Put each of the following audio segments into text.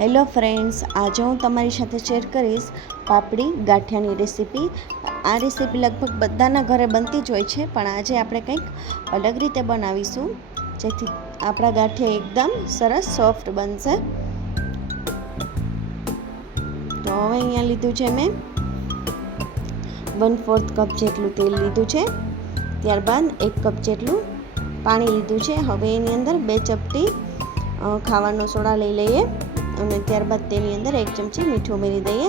Hello friends, આજે હું તમારી સાથે શેર કરીશ પાપડી ગાંઠિયાની રેસીપી. આ રેસીપી લગભગ બધાના ઘરે બનતી જ હોય છે, પણ આજે આપણે કંઈક અલગ રીતે બનાવીશું, જેથી આપણા ગાંઠિયા એકદમ સરસ સોફ્ટ બનશે. તો હવે અહીંયા લીધું છે મેં 1/4 કપ જેટલું તેલ લીધું છે. ત્યારબાદ 1 કપ જેટલું પાણી લીધું છે. હવે એની અંદર 2 ચપટી ખાવાનો સોડા લઈ લઈએ અને ત્યારબાદ તેની અંદર 1 ચમચી મીઠું ઉમેરી દઈએ.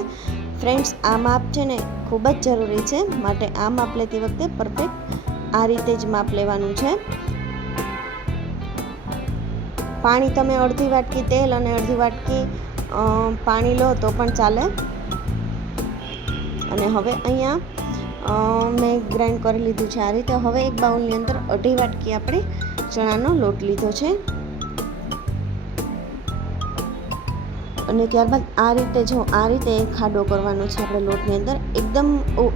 ફ્રેન્ડ્સ, આ માપ છે ને ખૂબ જ જરૂરી છે, માટે આ માપ લેતી વખતે પરફેક્ટ આ રીતે જ માપ લેવાનું છે. પાણી તમે અડધી વાટકી તેલ અને અડધી વાટકી પાણી લો તો પણ ચાલે. અને હવે અહીંયા મેં ગ્રાઇન્ડ કરી લીધું છે આ રીતે. હવે એક બાઉલની અંદર અડધી વાટકી આપણે ચણાનો લોટ લીધો છે અને ત્યારબાદ આ રીતે ખાડો કરવાનો છે આપણે લોટની અંદર. એકદમ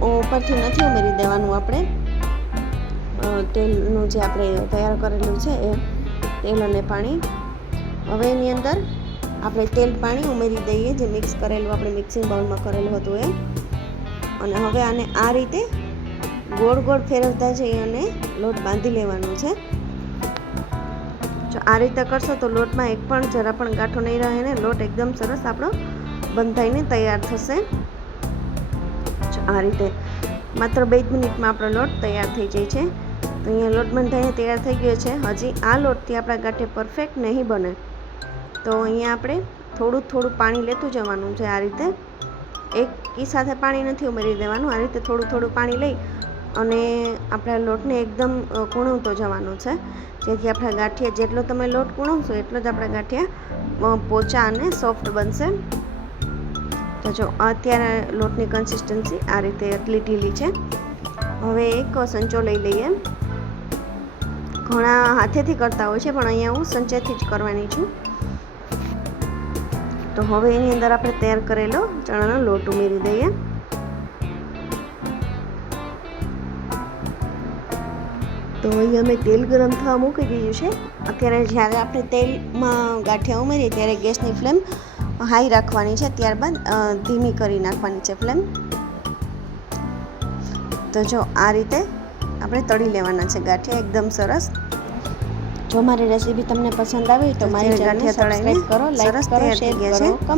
ઉપરથી નથી ઉમેરી દેવાનું આપણે તેલનું જે આપણે તૈયાર કરેલું છે એ તેલ અને પાણી. હવે એની અંદર આપણે તેલ પાણી ઉમેરી દઈએ, જે મિક્સ કરેલું આપણે મિક્સિંગ બાઉલમાં કરેલું હતું એ. અને હવે આને આ રીતે ગોળ ગોળ ફેરવતા જઈએ અને લોટ બાંધી લેવાનો છે. જો આ રીતે કરશો તો લોટમાં એક પણ જરા પણ ગાંઠો નહીં રહે ને લોટ એકદમ સરસ આપણો બંધાઈને તૈયાર થશે. જો આ રીતે માત્ર 2 મિનિટમાં આપણો લોટ તૈયાર થઈ જાય છે. તો અહીંયા લોટ બંધાઈને તૈયાર થઈ ગયો છે. હજી આ લોટથી આપણા ગાંઠિયા પરફેક્ટ નહીં બને, તો અહીંયા આપણે થોડું પાણી લેતું જવાનું છે. આ રીતે એક સાથે પાણી નથી ઉમેરી દેવાનું. આ રીતે થોડું પાણી લઈ અને આપણા લોટને એકદમ કૂણવતો જવાનું છે, જેથી આપણા ગાંઠિયા જેટલો તમે લોટ કૂણવશો એટલો જ આપણા ગાંઠિયા પોચા અને સોફ્ટ બનશે. તો જો અત્યારે લોટની કન્સિસ્ટન્સી આ રીતે આટલી ઢીલી છે. હવે એક સંચો લઈ લઈએ. ઘણા હાથેથી કરતા હોય છે, પણ અહીંયા હું સંચેથી જ કરવાની છું. તો હવે એની અંદર આપણે તૈયાર કરેલો ચણાનો લોટ ઉમેરી દઈએ. તો અહીંયા મેં તેલ ગરમ થવા મૂકી દીધું છે. અત્યારે જ્યારે આપણે તેલમાં ગાંઠિયા ઉમેરીએ ત્યારે ગેસની ફ્લેમ હાઈ રાખવાની છે, ત્યારબાદ ધીમી કરી નાખવાની છે ફ્લેમ. તો જો આ રીતે આપણે તળી લેવાના છે ગાંઠિયા એકદમ સરસ. જો મારી રેસીપી તમને પસંદ આવી તો મારી ચેનલને સબસ્ક્રાઇબ કરો, લાઈક કરો, શેર કરો, કમેન્ટ